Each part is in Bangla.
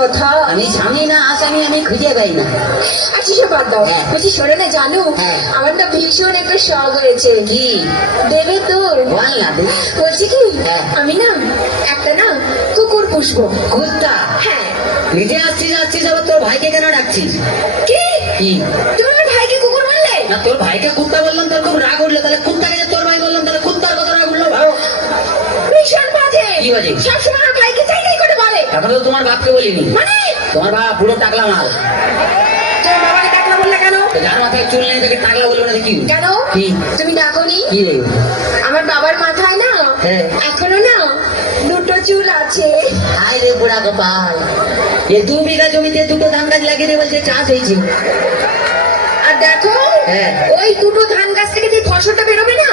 কথা? আমি স্বামী না আসামি আমি খুঁজে পাই না। আচ্ছা সে বাদ দাও, বলছি শোনো না জানো, আমার না ভীষণ একটা শখ হয়েছে। কি? দেবে তো? বল না। বলছি কি, আমি না একটা না কুকুর পুষবো। কুত্তা? হ্যাঁ। নিজে আসছিস আবার তোর ভাইকে কেন ডাকছিস? কি? কি? তুমি আমার ভাইকে কুকুর বললে? না, তোর ভাইকে কুত্তা বললাম তোর খুব রাগ উঠলো, তাহলে কুত্তাকে যে তোর ভাই বললাম তাহলে কুত্তার কত রাগ উঠলো ভালো? ভীষণ বাজে। কি বাজে? সবসময় আমার ভাইকে চাই করে বলে। এখন তো তোমার বাপকে বলিনি। মানে? তোমার বাপ পুরো টাকলা মাল। তোমার বাবাকে টাকলা বললে কেন? যার মাথায় চুল নেই তাকে টাকলা বলবো না কি? কেন? কি? তুমি ডাকোনি? কি রে? আমার বাবার মাথায় না এখনো না দুটো চুল আছে। হাই রে বুড়া গোপাল, এ 2 বিঘা জমিতে দুটো ধান গাছ লাগিয়ে দিয়ে বলছে চাষ হয়েছে। আর দেখো ওই দুটো ধান গাছ থেকে যে ফসলটা বেরোবে না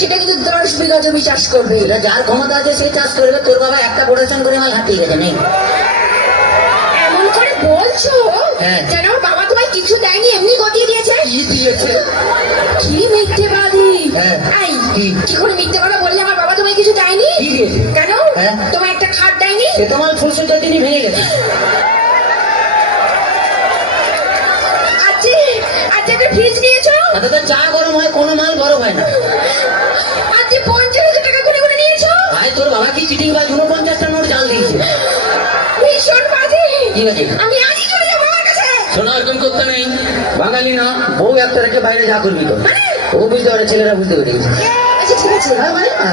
সেটা কিন্তু 10 বিঘা জমি চাষ করবে। এটা যার ক্ষমতা আছে সে চাষ করবে। তোর বাবা একটা প্রোডাকশন করে মাল হাঁটিয়ে গেছে নেই। এমন করে বলছো যেন আমার বাবা তোমায় কিছু দেয়নি, এমনি গতিয়ে দিয়েছে। কি দিয়েছে? কি মিথ্যেবাদী! এই কি করে মিথ্যে কথা বললে আমার বাবা তোমায় কিছু দেয়নি? কি দিয়েছে? কেন? তোমায় একটা খাট দেয়নি? সে তোমার ফুলসজ্জা তিনি ভেঙে গেছে। আচ্ছা একটা ফ্রিজ নিয়েছো? তাতে তো চা গরম হয়, কোনো মাল গরম হয় না। আচ্ছা 50,000 টাকা করে নিয়েছো? ভাই তোর বাবা কি চিটিং বাজ? 49টা নোট জাল দিয়েছে। ভীষণ বাজে। কি বাজে? আমি আজই চলে যাবো আমার কাছে। শোনা এরকম করতে নেই, বাঙালি না। বউ একটা রেখে বাইরে যা করবি তো। ও বুঝতে পারে, ছেলেরা বুঝতে পেরেছে। আচ্ছা ঠিক আছে।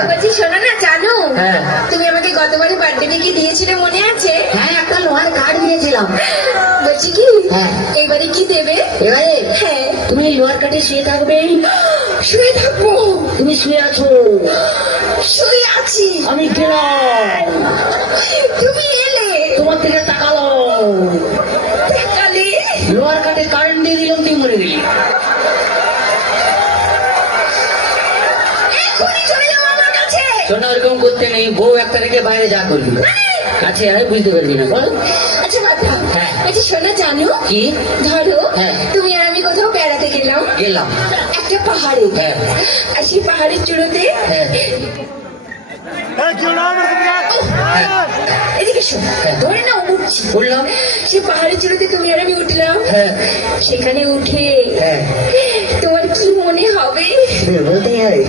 বলছি শোনো না জানো, হ্যাঁ তুমি আমাকে গতবারে বার্থডে কি দিয়েছিলে মনে আছে? হ্যাঁ, একটা লোহার কার্ড দিয়েছিলাম। বলছি কি এবারে কি দেবে? এবারে তুমি লোহার কার্ডে শুয়ে থাকবে। শুয়ে থাকবো? তুমি শুয়ে আছো? শুয়ে আছি। আমি গেলাম, তুমি এলে, তোমার থেকে তাকালো, তাকালে লোহার কার্ডে কারেন্ট দিয়ে দিলাম, তুই মরে গেলি। এখনই চলে যাবো আমার কাছে। শোনা এরকম করতে নেই, বউ একটা রেখে বাইরে যা করবি। কাছে আয়, বুঝতে পারবি না বল। আচ্ছা বাবা, আচ্ছা শোনা জানো কি? ধরো তুমি আর আমি কোথাও বেড়াতে গেলাম একটা পাহাড়ে, আর সেই পাহাড়ের চূড়োতে এদিকে শোন, ধরে না উঠছি, বললাম সেই পাহাড়ের চূড়োতে তুমি আর আমি উঠলাম। সেখানে উঠে তোমার কি মনে হবে? বলতে হয়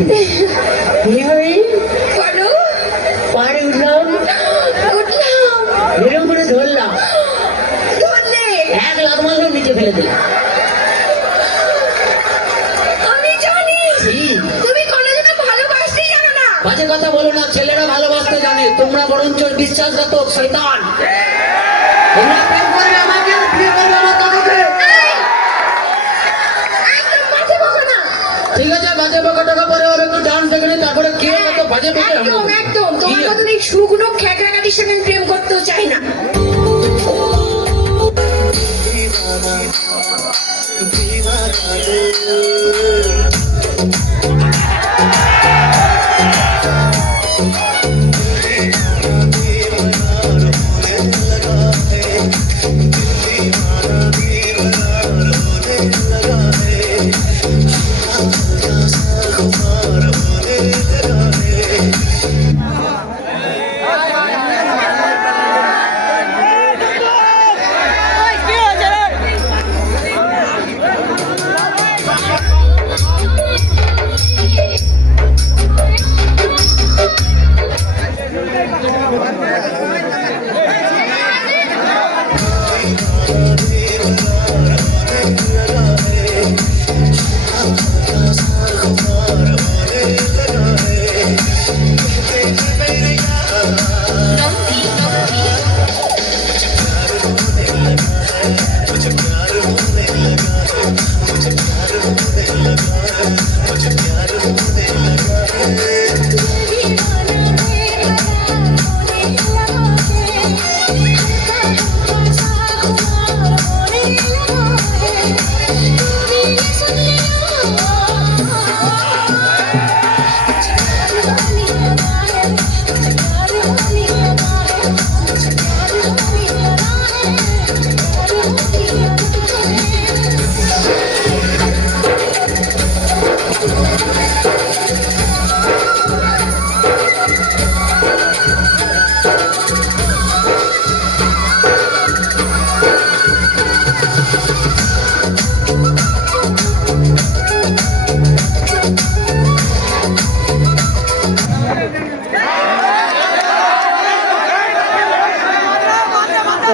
কি হবে? বলো। পাহাড়ে উঠলাম, এরকম করে ধরলাম, ধরলে 1 লাখ মাসের নিচে ফেলে দিলাম। আমি জানি তুমি কোনোদিনও ভালোবাসতেই জানো না। বাজে কথা বলো না, ছেলেরা ভালোবাসতে জানে, তোমরা বরঞ্চ বিশ্বাসঘাতক শয়তান। তোমরা প্রেম করবে আমাকে, বিয়ে করবে আমার কাকাকে। একদম বাজে বকো না। ঠিক আছে, বাজে বকা টাকা পরে হবে, একটু ডান্স দেখে নি, তারপরে কে কত বাজে বকে। একদম তোমার মতন এই শুকনো খ্যাকড়াকাটির সঙ্গে প্রেম করতেও চাই না।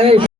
এই